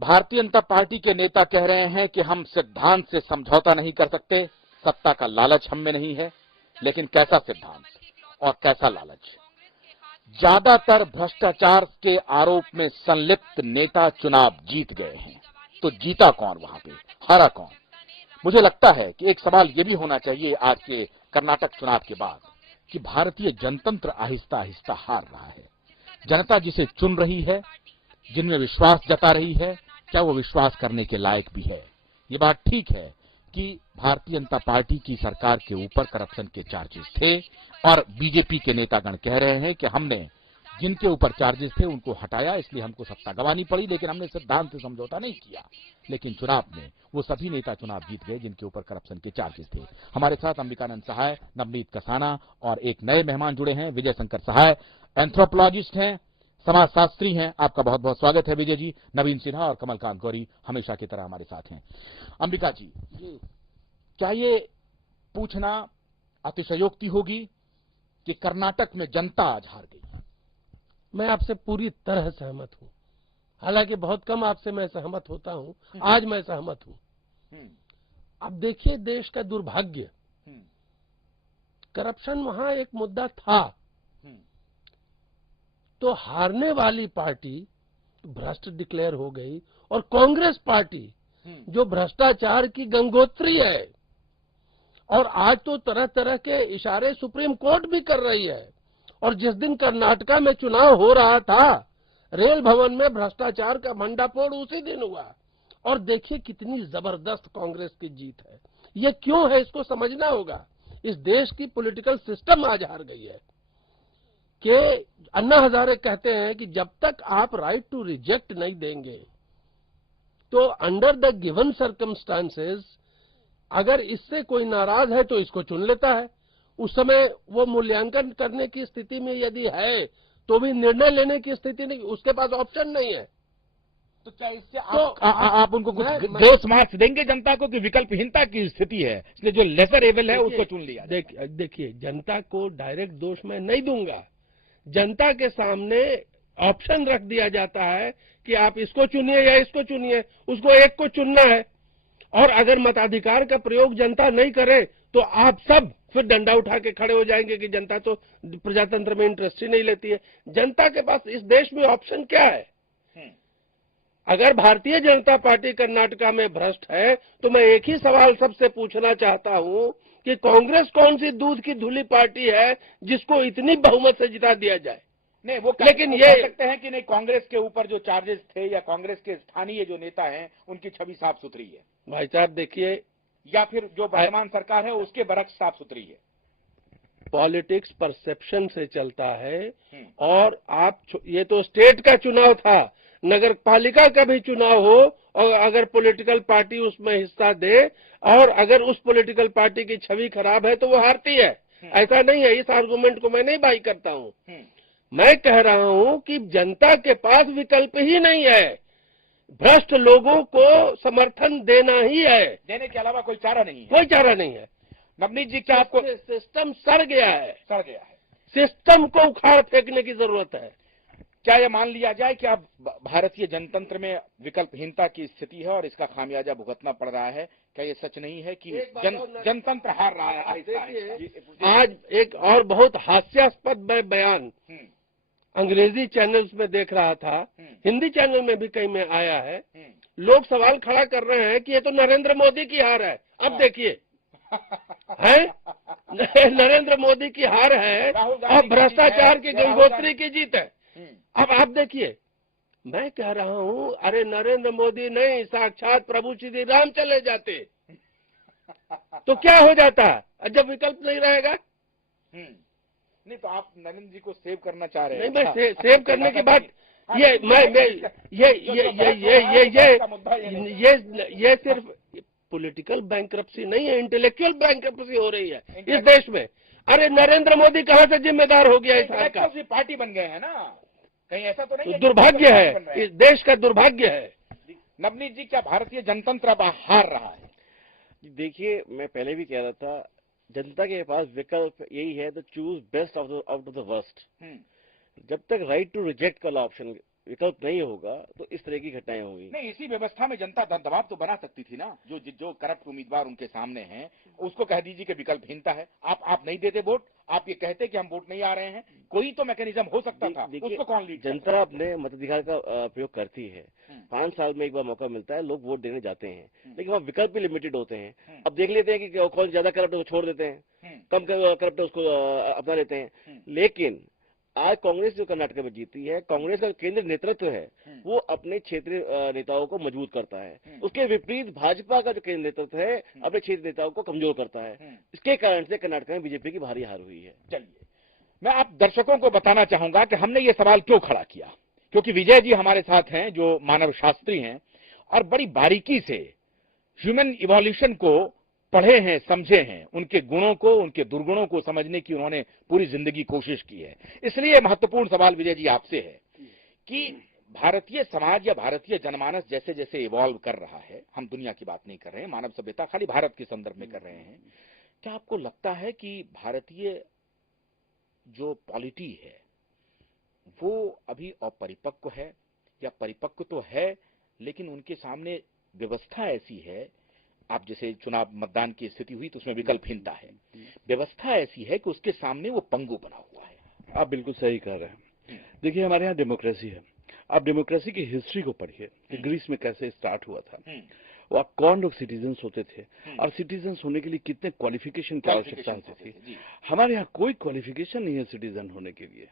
Bharatiya Janata party के नेता कह रहे हैं कि हम सिद्धांत से समझौता नहीं कर सकते, सत्ता का लालच हम में नहीं है। लेकिन कैसा सिद्धांत और कैसा लालच? ज्यादातर भ्रष्टाचार के आरोप में संलिप्त नेता चुनाव जीत गए हैं, तो जीता कौन वहां पे, हारा कौन? मुझे लगता है कि एक सवाल यह भी होना चाहिए आज के कर्नाटक चुनाव के बाद कि भारतीय जनतंत्र आहिस्ता आहिस्ता हार रहा है। जनता जिसे चुन रही है, जिनमें विश्वास जता रही है, क्या वो विश्वास करने के लायक भी है? ये बात ठीक है कि भारतीय जनता पार्टी की सरकार के ऊपर करप्शन के चार्जेस थे और बीजेपी के नेतागण कह रहे हैं कि हमने जिनके ऊपर चार्जेस थे उनको हटाया, इसलिए हमको सत्ता गंवानी पड़ी, लेकिन हमने सिद्धांत से समझौता नहीं किया। लेकिन चुनाव में वो सभी नेता चुनाव जीत गए जिनके ऊपर करप्शन के चार्जेस थे। हमारे साथ अंबिकानंद सहाय, नवनीत कसाना और एक नए मेहमान जुड़े हैं, विजय शंकर सहाय, एंथ्रोपोलॉजिस्ट हैं, समाजशास्त्री हैं। आपका बहुत बहुत स्वागत है विजय जी। नवीन सिन्हा और कमलकांत गौरी हमेशा की तरह हमारे साथ हैं। अंबिका जी, क्या ये पूछना अतिशयोक्ति होगी कि कर्नाटक में जनता आज हार गई? मैं आपसे पूरी तरह सहमत हूं। हालांकि बहुत कम आपसे मैं सहमत होता हूं, आज मैं सहमत हूं। अब देखिए देश का दुर्भाग्य, करप्शन वहां एक मुद्दा था, तो हारने वाली पार्टी भ्रष्ट डिक्लेयर हो गई और कांग्रेस पार्टी जो भ्रष्टाचार की गंगोत्री है और आज तो तरह तरह के इशारे सुप्रीम कोर्ट भी कर रही है। और जिस दिन कर्नाटका में चुनाव हो रहा था, रेल भवन में भ्रष्टाचार का भंडाफोड़ उसी दिन हुआ। और देखिए कितनी जबरदस्त कांग्रेस की जीत है। ये क्यों है, इसको समझना होगा। इस देश की पॉलिटिकल सिस्टम आज हार गई है कि अन्ना हजारे कहते हैं कि जब तक आप राइट टू रिजेक्ट नहीं देंगे, तो अंडर द गिवन सर्कमस्टांसेस अगर इससे कोई नाराज है तो इसको चुन लेता है। उस समय वो मूल्यांकन करने की स्थिति में यदि है तो भी निर्णय लेने की स्थिति नहीं, उसके पास ऑप्शन नहीं है। तो क्या इससे आप उनको कुछ ग्रेस मार्क्स देंगे जनता को कि विकल्पहीनता की स्थिति है, इसलिए जो लेसर एबल है उसको चुन लिया? देखिए जनता को डायरेक्ट दोष मैं नहीं दूंगा। जनता के सामने ऑप्शन रख दिया जाता है कि आप इसको चुनिए या इसको चुनिए, उसको एक को चुनना है। और अगर मताधिकार का प्रयोग जनता नहीं करे तो आप सब फिर डंडा उठा के खड़े हो जाएंगे कि जनता तो प्रजातंत्र में इंटरेस्ट ही नहीं लेती है। जनता के पास इस देश में ऑप्शन क्या है? अगर भारतीय जनता पार्टी कर्नाटका में भ्रष्ट है तो मैं एक ही सवाल सबसे पूछना चाहता हूं कि कांग्रेस कौन सी दूध की धुली पार्टी है जिसको इतनी बहुमत से जिता दिया जाए? नहीं, वो लेकिन ये कह सकते हैं कि नहीं, कांग्रेस के ऊपर जो चार्जेस थे या कांग्रेस के स्थानीय जो नेता हैं उनकी छवि साफ सुथरी है। भाई साहब देखिए, या फिर जो वर्तमान सरकार है उसके बरक्स साफ सुथरी है। पॉलिटिक्स परसेप्शन से चलता है। और आप ये तो स्टेट का चुनाव था, नगर पालिका का भी चुनाव हो और अगर पॉलिटिकल पार्टी उसमें हिस्सा दे और अगर उस पॉलिटिकल पार्टी की छवि खराब है तो वो हारती है। ऐसा नहीं है, इस आर्गुमेंट को मैं नहीं बाई करता हूं। मैं कह रहा हूं कि जनता के पास विकल्प ही नहीं है, भ्रष्ट लोगों को समर्थन देना ही है, देने के अलावा कोई चारा नहीं है। कोई चारा नहीं है। नवनीत जी, क्या आपको सिस्टम सड़ गया है? सड़ गया है। सिस्टम को उखाड़ फेंकने की जरूरत है। क्या यह मान लिया जाए कि अब भारतीय जनतंत्र में विकल्पहीनता की स्थिति है और इसका खामियाजा भुगतना पड़ रहा है? क्या ये सच नहीं है कि जनतंत्र हार रहा है? आज एक और बहुत हास्यास्पद बयान अंग्रेजी चैनल्स में देख रहा था, हिंदी चैनल में भी कई में आया है। लोग सवाल खड़ा कर रहे हैं कि ये तो नरेंद्र मोदी की हार है। अब देखिए है नरेंद्र मोदी की हार है और भ्रष्टाचार की गंगोत्री की जीत है। अब आप देखिए, मैं कह रहा हूं अरे नरेंद्र मोदी नहीं, साक्षात प्रभु श्री राम चले जाते तो क्या हो जाता है जब विकल्प नहीं रहेगा? नहीं तो आप नरेंद्र जी को सेव करना चाह रहे हैं? नहीं, मैं सेव करने की बात ये सिर्फ पॉलिटिकल बैंक्रप्सी नहीं है, इंटेलेक्चुअल बैंक्रप्सी हो रही है इस देश में। अरे नरेंद्र मोदी कहां से जिम्मेदार हो गया इस हार का? पार्टी बन गए हैं ना, कहीं ऐसा तो नहीं? दुर्भाग्य है, इस देश का दुर्भाग्य है। नवनीत जी, क्या भारतीय जनतंत्र अब हार रहा है? देखिए, मैं पहले भी कह रहा था, जनता के पास विकल्प यही है तो choose best out of the worst. जब तक राइट टू रिजेक्ट वाला ऑप्शन विकल्प नहीं होगा तो इस तरह की घटनाएं होंगी। नहीं, इसी व्यवस्था में जनता दबाव तो बना सकती थी ना। जो करप्ट उम्मीदवार उनके सामने हैं, उसको कह दीजिए कि विकल्पहीनता है, आप नहीं देते वोट, आप ये कहते कि हम वोट नहीं आ रहे हैं, कोई तो मैकेनिज्म हो सकता था। उसको कौन लीड? जनता अपने मताधिकार का प्रयोग करती है। 5 साल में एक बार मौका मिलता है, लोग वोट देने जाते हैं, लेकिन वहाँ विकल्प भी लिमिटेड होते हैं। अब देख लेते हैं कि कौन ज्यादा करप्ट है उसको छोड़ देते हैं, कम करप्ट है उसको अपना लेते हैं। लेकिन आज कांग्रेस जो कर्नाटक में जीती है, कांग्रेस का केंद्रीय नेतृत्व है वो अपने क्षेत्रीय नेताओं को मजबूत करता है। उसके विपरीत भाजपा का जो केंद्रीय नेतृत्व है अपने क्षेत्रीय नेताओं को कमजोर करता है। इसके कारण से कर्नाटक में बीजेपी की भारी हार हुई है। चलिए, मैं आप दर्शकों को बताना चाहूंगा कि हमने ये सवाल क्यों खड़ा किया, क्योंकि विजय जी हमारे साथ हैं जो मानव शास्त्री हैं और बड़ी बारीकी से ह्यूमन इवोल्यूशन को पढ़े हैं, समझे हैं, उनके गुणों को, उनके दुर्गुणों को समझने की उन्होंने पूरी जिंदगी कोशिश की है। इसलिए महत्वपूर्ण सवाल विजय जी आपसे है कि भारतीय समाज या भारतीय जनमानस जैसे जैसे इवॉल्व कर रहा है, हम दुनिया की बात नहीं कर रहे हैं, मानव सभ्यता खाली भारत के संदर्भ में कर रहे हैं, क्या आपको लगता है कि भारतीय जो पॉलिटी है वो अभी अपरिपक्व है या परिपक्व तो है, लेकिन उनके सामने व्यवस्था ऐसी है, आप जैसे चुनाव मतदान की स्थिति हुई तो उसमें विकल्पहीनता है, व्यवस्था ऐसी है कि उसके सामने वो पंगु बना हुआ है। आप बिल्कुल सही कह रहे हैं। देखिए, हमारे यहाँ डेमोक्रेसी है, आप डेमोक्रेसी की हिस्ट्री को पढ़िए कि ग्रीस में कैसे स्टार्ट हुआ था, वो कौन लोग सिटीजन्स होते थे और सिटीजन्स होने के लिए कितने क्वालिफिकेशन की आवश्यकता होती थी। हमारे यहाँ कोई क्वालिफिकेशन नहीं है सिटीजन होने के लिए।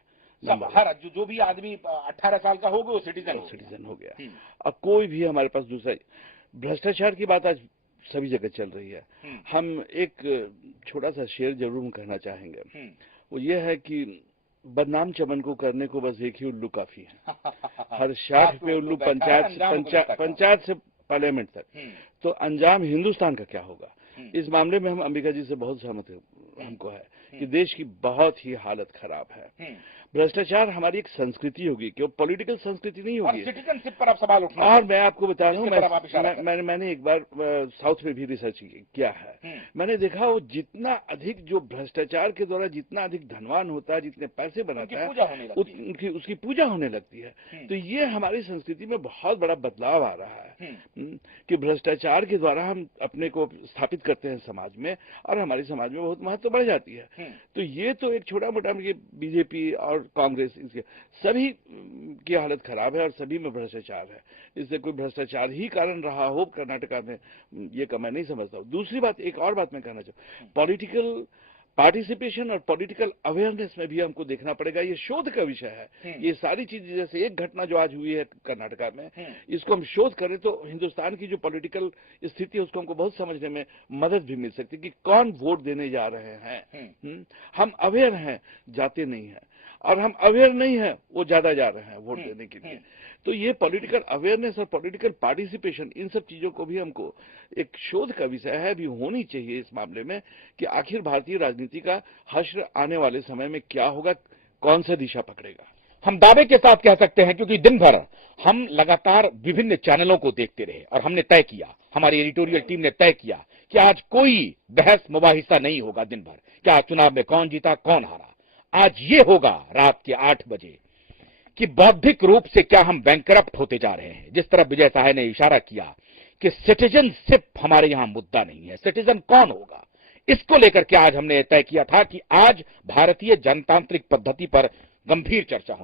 हर जो भी आदमी 18 साल का हो गया वो सिटीजन हो गया। और कोई भी हमारे पास दूसरा, भ्रष्टाचार की बात आज सभी जगह चल रही है। हम एक छोटा सा शेर जरूर कहना चाहेंगे, वो ये है कि बदनाम चमन को करने को बस एक ही उल्लू काफी है। हर शाख पे उल्लू, पंचायत से पार्लियामेंट तक। तो अंजाम हिंदुस्तान का क्या होगा? इस मामले में हम अंबिका जी से बहुत सहमत हमको है कि देश की बहुत ही हालत खराब है। भ्रष्टाचार हमारी एक संस्कृति होगी कि वो पॉलिटिकल संस्कृति नहीं होगी। सिटीजनशिप पर आप सवाल उठा, और मैं आपको बता रहा हूँ, मैंने एक बार साउथ में भी रिसर्च किया है। मैंने देखा वो जितना अधिक जो भ्रष्टाचार के द्वारा जितना अधिक धनवान होता है, जितने पैसे बनाता है, उसकी पूजा होने लगती है। तो ये हमारी संस्कृति में बहुत बड़ा बदलाव आ रहा है कि भ्रष्टाचार के द्वारा हम अपने को स्थापित करते हैं समाज में और हमारे समाज में बहुत महत्व बढ़ जाती है। तो ये तो एक छोटा मोटा बीजेपी और कांग्रेस, इसके सभी की हालत खराब है और सभी में भ्रष्टाचार है। इससे कोई भ्रष्टाचार ही कारण रहा हो कर्नाटका में, ये का मैं नहीं समझता हूँ। दूसरी बात, एक और बात मैं कहना चाहूँ, पॉलिटिकल पार्टिसिपेशन और पॉलिटिकल अवेयरनेस में भी हमको देखना पड़ेगा। ये शोध का विषय है। ये सारी चीजें, जैसे एक घटना जो आज हुई है कर्नाटका में, इसको हम शोध करें तो हिंदुस्तान की जो पॉलिटिकल स्थिति है उसको हमको बहुत समझने में मदद भी मिल सकती है कि कौन वोट देने जा रहे हैं। हम अवेयर हैं, जाते नहीं हैं, और हम अवेयर नहीं है वो ज्यादा जा रहे हैं वोट देने के लिए। तो ये पॉलिटिकल अवेयरनेस और पॉलिटिकल पार्टिसिपेशन, इन सब चीजों को भी हमको एक शोध का विषय है, भी होनी चाहिए इस मामले में कि आखिर भारतीय राजनीति का हश्र आने वाले समय में क्या होगा, कौन सा दिशा पकड़ेगा। हम दावे के साथ कह सकते हैं क्योंकि दिन भर हम लगातार विभिन्न चैनलों को देखते रहे और हमने तय किया, हमारी एडिटोरियल टीम ने तय किया कि आज कोई बहस मुबाहिसा नहीं होगा दिन भर, क्या चुनाव में कौन जीता कौन हारा। आज ये होगा रात के 8 बजे कि बौद्धिक रूप से क्या हम बैंकरप्ट होते जा रहे हैं। जिस तरह विजय साहे ने इशारा किया कि सिटीजनशिप हमारे यहां मुद्दा नहीं है, सिटीजन कौन होगा, इसको लेकर के आज हमने तय किया था कि आज भारतीय जनतांत्रिक पद्धति पर गंभीर चर्चा होगी।